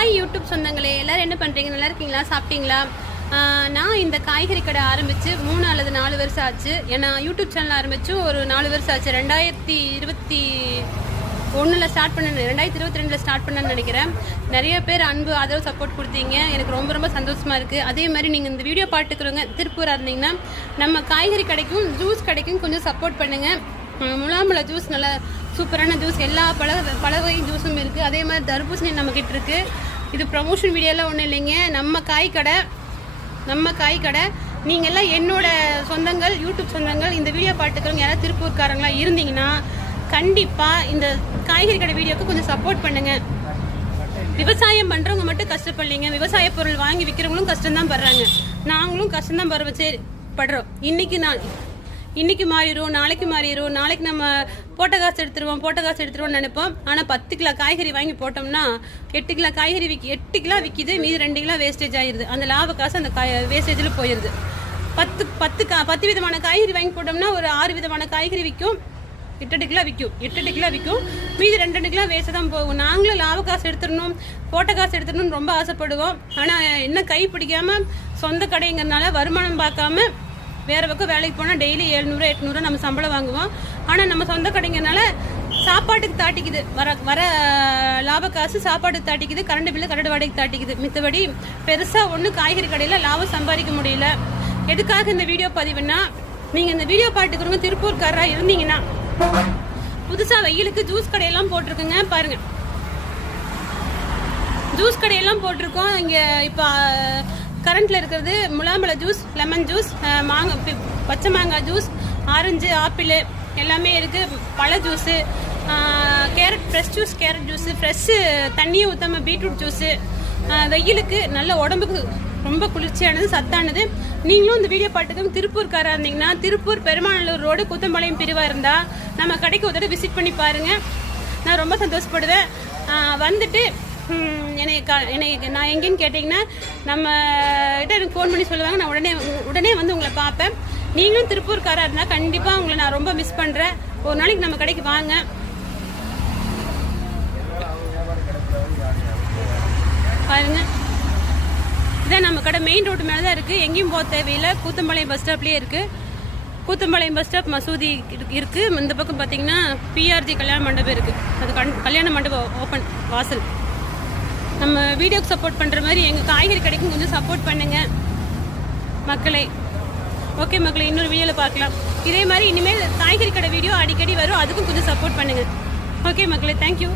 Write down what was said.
Hi YouTube சொந்தங்களே, எல்லாரும் என்ன பண்ணுறீங்க? நல்லா இருக்கீங்களா? சாப்பிட்டீங்களா? நான் இந்த காய்கறி கடை ஆரம்பித்து 3 அல்லது 4 வருஷம் ஆச்சு. ஏன்னா யூடியூப் சேனல் ஆரம்பித்து ஒரு 4 வருஷம் ஆச்சு. 2021 ஸ்டார்ட் பண்ண, 2022 ஸ்டார்ட் பண்ணேன்னு நினைக்கிறேன். நிறைய பேர் அன்பு ஆதரவு சப்போர்ட் கொடுத்தீங்க. எனக்கு ரொம்ப ரொம்ப சந்தோஷமாக இருக்குது. அதே மாதிரி நீங்கள் இந்த வீடியோ பார்த்துக்கிறவங்க திருப்பூராக இருந்தீங்கன்னா நம்ம காய்கறி கடைக்கும் ஜூஸ் கடைக்கும் கொஞ்சம் சப்போர்ட் பண்ணுங்கள். முலாம்பழ ஜூஸ் நல்லா சூப்பரான ஜூஸ், எல்லா பல வகை ஜூஸும் இருக்குது. அதே மாதிரி தர்பூசணி நம்மக்கிட்ட இருக்குது. இது ப்ரமோஷன் வீடியோலாம் ஒன்றும் இல்லைங்க. நம்ம காய் கடை நீங்கள்லாம் என்னோட சொந்தங்கள், யூடியூப் சொந்தங்கள். இந்த வீடியோ பார்த்துக்கிறவங்க யாராவது திருப்பூர்காரங்களாம் இருந்தீங்கன்னா கண்டிப்பாக இந்த காய்கறி கடை வீடியோவுக்கு கொஞ்சம் சப்போர்ட் பண்ணுங்கள். விவசாயம் பண்ணுறவங்க மட்டும் கஷ்டப்படலைங்க, விவசாய பொருள் வாங்கி விற்கிறவங்களும் கஷ்டம்தான் படுறாங்க. நாங்களும் கஷ்டம்தான் படுறோம். இன்னைக்கு மாறிடும், நாளைக்கு மாறிடும். நாளைக்கு நம்ம போட்ட காசு எடுத்துருவோம் நினைப்போம். ஆனால் 10 கிலோ காய்கறி வாங்கி போட்டோம்னா 8 கிலோ காய்கறி 8 கிலோ விற்கிது, மீதி 2 கிலோ வேஸ்டேஜ் ஆயிடுது. அந்த லாப காசு அந்த வேஸ்டேஜில் போயிடுது. 10 விதமான காய்கறி வாங்கி போட்டோம்னா ஒரு 6 விதமான காய்கறி விற்கும், 8 கிலோ விற்கும், மீதி 2 கிலோ வேஸ்ட்டு தான் போகும். நாங்களும் லாப காசு எடுத்துடணும், போட்ட காசு எடுத்துடணும்னு ரொம்ப ஆசைப்படுவோம். ஆனால் என்ன கை பிடிக்காமல் சொந்த கடைங்கிறதுனால வருமானம் பார்க்காம வேறு பக்கம் வேலைக்கு போனால் டெய்லி 700-800 நம்ம சம்பளம் வாங்குவோம். ஆனால் நம்ம சொந்த கடைங்கிறனால சாப்பாட்டுக்கு தாட்டிக்குது, வர லாப காசு சாப்பாட்டுக்கு தாட்டிக்குது, கரண்ட் பில்லு கரண்ட் வாடகைக்கு தாட்டிக்குது. மித்தபடி பெருசாக ஒன்றும் காய்கறி கடையில் லாபம் சம்பாதிக்க முடியல. எதுக்காக இந்த வீடியோ பதிவுன்னா, நீங்கள் இந்த வீடியோ பார்த்துக்கிறவங்க திருப்பூர்காரராக இருந்தீங்கன்னா புதுசாக வெயிலுக்கு ஜூஸ் கடையெல்லாம் போட்டிருக்குங்க. பாருங்கள், ஜூஸ் கடையெல்லாம் போட்டிருக்கோம். இங்கே இப்போ கரண்ட்டில் இருக்கிறது முலாம்பழ ஜூஸ், லெமன் ஜூஸ், பச்சை மாங்காய் ஜூஸ், ஆரஞ்சு, ஆப்பிள் எல்லாமே இருக்குது. பழ ஜூஸு, ஃப்ரெஷ் ஜூஸு, ஃப்ரெஷ்ஷு தண்ணியை ஊற்றாம பீட்ரூட் ஜூஸு. வெயிலுக்கு நல்ல உடம்புக்கு ரொம்ப குளிர்ச்சியானது, சத்தானது. நீங்களும் இந்த வீடியோ பார்த்துக்கோங்க. திருப்பூர்காராக இருந்தீங்கன்னா திருப்பூர் பெருமாநல்லூர் ரோடு கூத்தம்பாளையம் பிரிவாக இருந்தால் நம்ம கடைக்கு ஒரு தடவை விசிட் பண்ணி பாருங்கள். நான் ரொம்ப சந்தோஷப்படுவேன். வந்துட்டு நான் எங்கேன்னு கேட்டிங்கன்னா நம்ம கிட்ட எனக்கு ஃபோன் பண்ணி சொல்லுவாங்க. நான் உடனே வந்து உங்களை பார்ப்பேன். நீங்களும் திருப்பூர்காராக இருந்தால் கண்டிப்பாக உங்களை நான் ரொம்ப மிஸ் பண்ணுறேன். ஒரு நாளைக்கு நம்ம கடைக்கு வாங்க. பாருங்க, இதான் நம்ம கடை மெயின் ரோடு மேலே தான் இருக்குது. எங்கேயும் போக தேவையில்லை. கூத்தம்பாளையம் பஸ் ஸ்டாப்லேயே இருக்குது. கூத்தம்பாளையம் பஸ் ஸ்டாப், மசூதி இருக்குது. இந்த பக்கம் பார்த்தீங்கன்னா பிஆர்ஜி கல்யாண மண்டபம் இருக்குது. அது கல்யாண மண்டபம் ஓப்பன் வாசல். நம்ம வீடியோக்கு சப்போர்ட் பண்ணுற மாதிரி எங்கள் காய்கறி கடைக்கும் கொஞ்சம் சப்போர்ட் பண்ணுங்கள் மக்களே. ஓகே மக்களே, இன்னொரு வீடியோவில் பார்க்கலாம். இதே மாதிரி இனிமேல் காய்கறி கடை வீடியோ அடிக்கடி வரும், அதுக்கும் கொஞ்சம் சப்போர்ட் பண்ணுங்கள். ஓகே மக்களே, தேங்க்யூ.